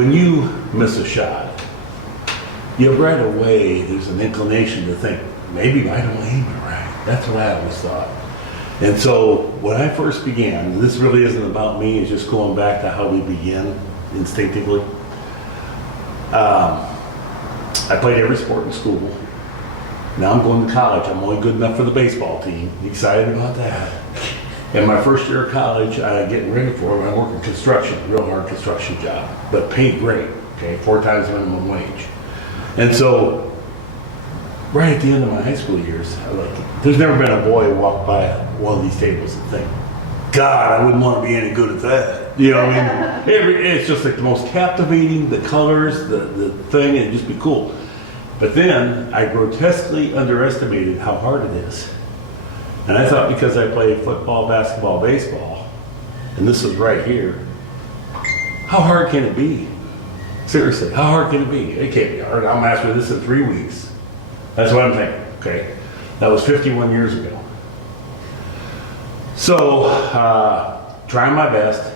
when you miss a shot, you right away, there's an inclination to think, maybe I don't aim it right. That's what I always thought. And so when I first began, this really isn't about me, it's just going back to how we began instinctively. I played every sport in school. Now I'm going to college. I'm only good enough for the baseball team. Excited about that. And my first year of college, getting ready for it, I worked in construction, real hard construction job, but paid great, okay, 4 times minimum wage. And so, right at the end of my high school years, there's never been a boy walk by one of these tables and think, God, I wouldn't want to be any good at that. You know what I mean? It's just like the most captivating, the colors, the thing, and it'd just be cool. But then I grotesquely underestimated how hard it is. And I thought because I played football, basketball, baseball, and this is right here, how hard can it be? Seriously, how hard can it be? It can't be hard. I'll master this in 3 weeks. That's what I'm thinking, okay? That was 51 years ago. So, trying my best,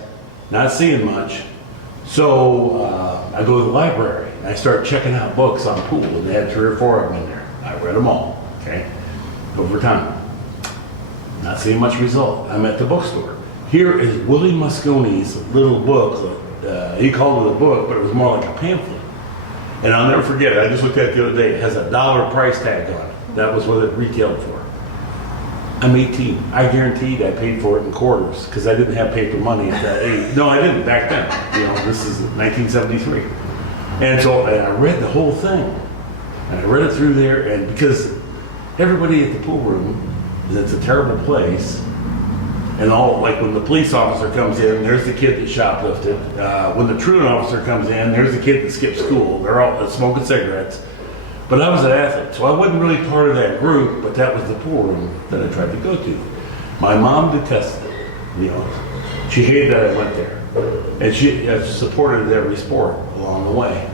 not seeing much. So, I go to the library, and I start checking out books on pool, and they had 3 or 4 of them in there. I read them all, okay? Over time. Not seeing much result. I'm at the bookstore. Here is Willie Mosconi's little book. He called it a book, but it was more like a pamphlet. And I'll never forget it. I just looked at it the other day. It has a $1 price tag on it. That was what it retailed for. I'm 18. I guaranteed I paid for it in quarters because I didn't have paper money at that age. No, I didn't back then. You know, this is 1973. And so I read the whole thing. And I read it through there, and because everybody at the pool room, it's a terrible place. And all, like when the police officer comes in, there's the kid that shoplifted. When the truant officer comes in, there's the kid that skipped school. They're all smoking cigarettes. But I was an athlete, so I wasn't really part of that group, but that was the pool room that I tried to go to. My mom detested it, you know. She hated that I went there. And she supported every sport along the way.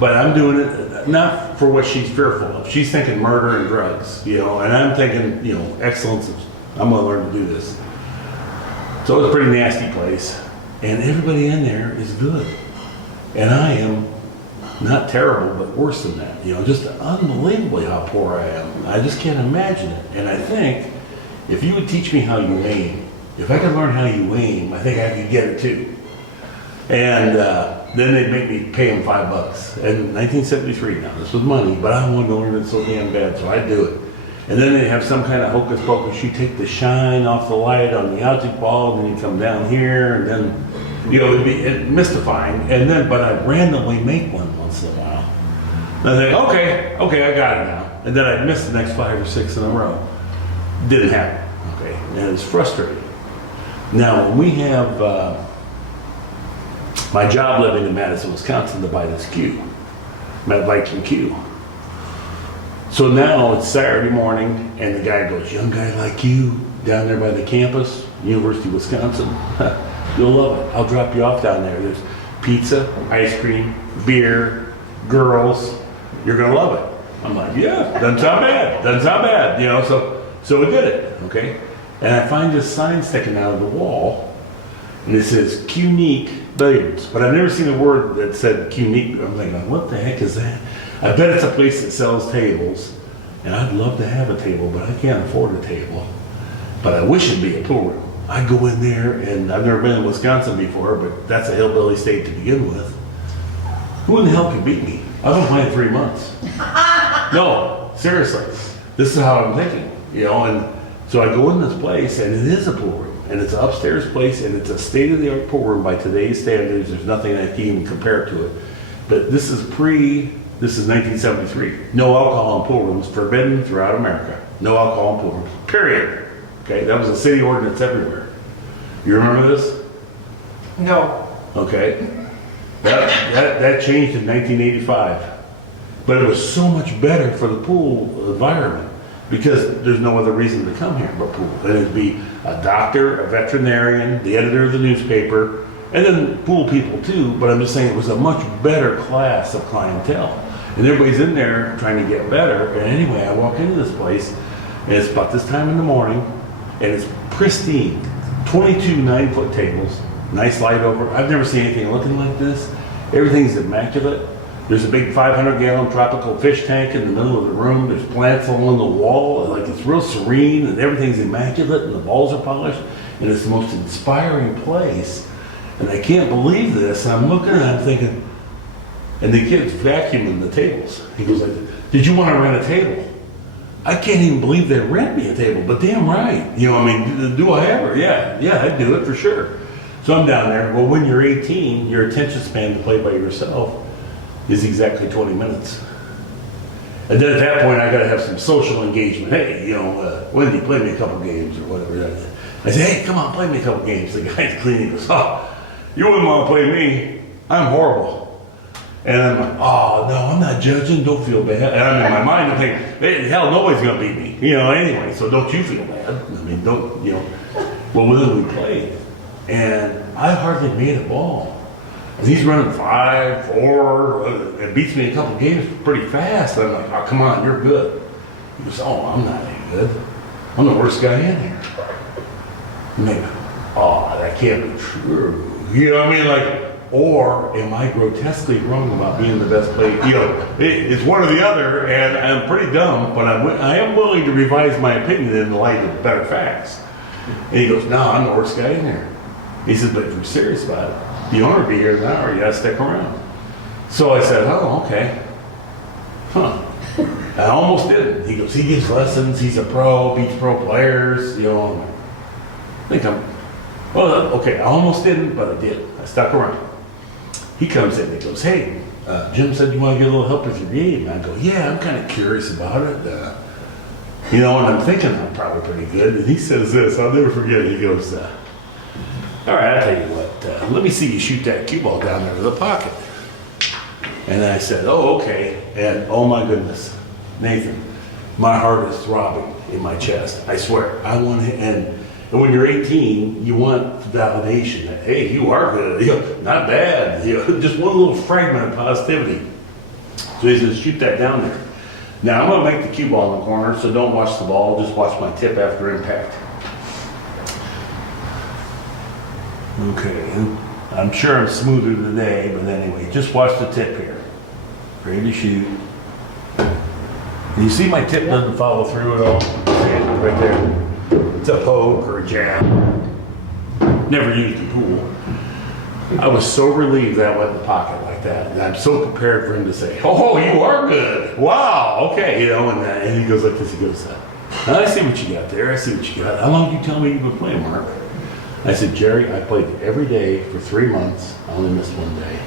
But I'm doing it not for what she's fearful of. She's thinking murder and drugs, you know, and I'm thinking, you know, excellence. I'm gonna learn to do this. So it was a pretty nasty place, and everybody in there is good. And I am not terrible, but worse than that. You know, just unbelievably how poor I am. I just can't imagine it. And I think if you would teach me how you aim, if I could learn how you aim, I think I could get it too. And then they'd make me pay them $5. And 1973 now, this was money, but I wanted to learn it so damn bad, so I'd do it. And then they have some kind of hocus pocus. You take the shine off the light on the object ball, and then you come down here, and then, you know, it'd be mystifying. And then, but I'd randomly make one once in a while. And I think, okay, I got it now. And then I'd miss the next 5 or 6 in a row. Didn't happen, okay? And it's frustrating. Now, when we have my job living in Madison, Wisconsin, to buy this cue, Viking cue. So now it's Saturday morning, and the guy goes, young guy like you, down there by the campus, University of Wisconsin, you'll love it. I'll drop you off down there. There's pizza, ice cream, beer, girls. You're gonna love it. I'm like, yeah, doesn't sound bad, you know, so we did it, okay? And I find this sign sticking out of the wall, and it says, Q-Neek Billiards. But I've never seen a word that said Q-Neek. I'm thinking, what the heck is that? I bet it's a place that sells tables, and I'd love to have a table, but I can't afford a table. But I wish it'd be a pool room. I'd go in there, and I've never been in Wisconsin before, but that's a hillbilly state to begin with. Who in the hell can beat me? I've been playing 3 months. No, seriously. This is how I'm thinking, you know, and so I go in this place, and it is a pool room, and it's an upstairs place, and it's a state-of-the-art pool room by today's standards. There's nothing I can even compare to it. But this is 1973. No alcohol in pool rooms, forbidden throughout America. No alcohol in pool rooms, period. Okay, that was a city ordinance everywhere. You remember this? No. Okay. That changed in 1985. But it was so much better for the pool environment because there's no other reason to come here but pool. And it'd be a doctor, a veterinarian, the editor of the newspaper, and then pool people too, but I'm just saying it was a much better class of clientele. And everybody's in there trying to get better. And anyway, I walk into this place, and it's about this time in the morning, and it's pristine. 22 9-foot tables, nice light over. I've never seen anything looking like this. Everything's immaculate. There's a big 500-gallon tropical fish tank in the middle of the room. There's plants along the wall. Like, it's real serene, and everything's immaculate, and the balls are polished, and it's the most inspiring place. And I can't believe this. And I'm looking and I'm thinking, and the kid's vacuuming the tables. He goes like, "Did you want to rent a table?" I can't even believe they rent me a table, but damn right. You know, I mean, do I ever? Yeah, I'd do it for sure. So I'm down there. Well, when you're 18, your attention span to play by yourself is exactly 20 minutes. And then at that point, I got to have some social engagement. Hey, you know, Wendy, play me a couple games or whatever. I say, hey, come on, play me a couple games. The guy's cleaning. He goes, oh, you wouldn't want to play me. I'm horrible. And I'm like, oh, no, I'm not judging. Don't feel bad. And I'm in my mind, I'm thinking, hey, hell, nobody's going to beat me. You know, anyway, so don't you feel bad. I mean, don't, you know. Well, then we played. And I hardly made a ball. And he's running 5, 4, and beats me a couple games pretty fast. And I'm like, oh, come on, you're good. He goes, oh, I'm not any good. I'm the worst guy in here. And they go, oh, that can't be true. You know what I mean? Like, or am I grotesquely wrong about being the best player? You know, it's one or the other, and I'm pretty dumb, but I am willing to revise my opinion in the light of better facts. And he goes, no, I'm the worst guy in here. He says, but if you're serious about it, the owner will be here in an hour, you gotta stick around. So I said, oh, okay. Huh. I almost didn't. He goes, he gives lessons, he's a pro, beats pro players, you know. I think well, okay, I almost didn't, but I did. I stuck around. He comes in and he goes, hey, Jim said you want to get a little help with your game. And I go, yeah, I'm kind of curious about it. You know, and I'm thinking I'm probably pretty good. And he says this, I'll never forget it. He goes, all right, I'll tell you what, let me see you shoot that cue ball down there to the pocket. And I said, oh, okay. And oh my goodness, Nathan, my heart is throbbing in my chest. I swear, I want to, and when you're 18, you want validation that, hey, you are good, you know, not bad, you know, just one little fragment of positivity. So he says, shoot that down there. Now I'm gonna make the cue ball in the corner, so don't watch the ball, just watch my tip after impact. Okay, and I'm sure I'm smoother today, but anyway, just watch the tip here. Ready to shoot. And you see my tip doesn't follow through at all? Right there. It's a poke or a jab. Never used a pool. I was so relieved that I went in the pocket like that. And I'm so prepared for him to say, oh, you are good. Wow, okay. You know, and he goes like this, he goes, I see what you got there. I see what you got. How long did you tell me you've been playing, Mark? I said, Jerry, I played every day for 3 months. I only missed one day.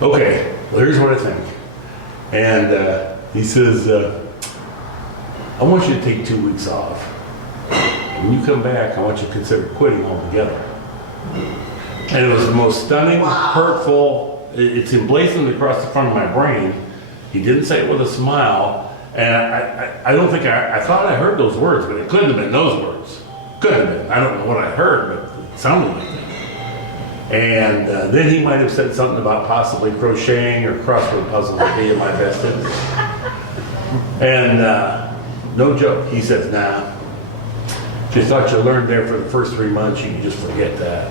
Okay, well, here's what I think. And he says, I want you to take 2 weeks off. When you come back, I want you to consider quitting altogether. And it was the most stunning, hurtful, it's emblazoned across the front of my brain. He didn't say it with a smile, and I don't think, I thought I heard those words, but it couldn't have been those words. Couldn't have been. I don't know what I heard, but it sounded like that. And then he might have said something about possibly crocheting or crossword puzzles would be in my best interest. And no joke, he says, nah. If you thought you learned there for the first 3 months, you can just forget that.